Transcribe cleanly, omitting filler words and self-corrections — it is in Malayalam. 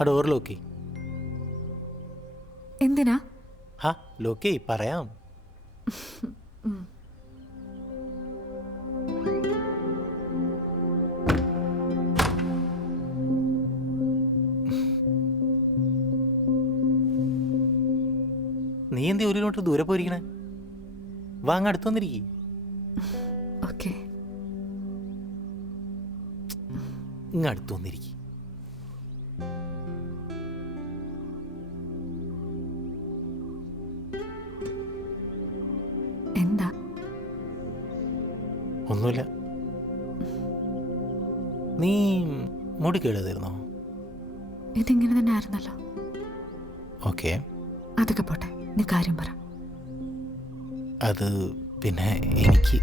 ആ ഡോർ ലോക്കി. എന്തിനാ? ഹാ ലോക്കി പറയാം. നീ എന്തി 1 കിലോമീറ്റർ ദൂരെ പോയിരിക്കണേ? വാങ്ങ അടുത്ത് വന്നിരിക്കും. ഓക്കെ. ഇങ്ങ് അടുത്ത് വന്നിരിക്കും. എന്താ? ഒന്നുമില്ല. നീ മുടി കേടുതീർന്നോ? ഇതിങ്ങനെ തന്നെ ആയിരുന്നല്ലോ. ഓക്കെ, അതൊക്കെ പോട്ടെ, നീ കാര്യം പറ. അത് പിന്നെ എനിക്ക്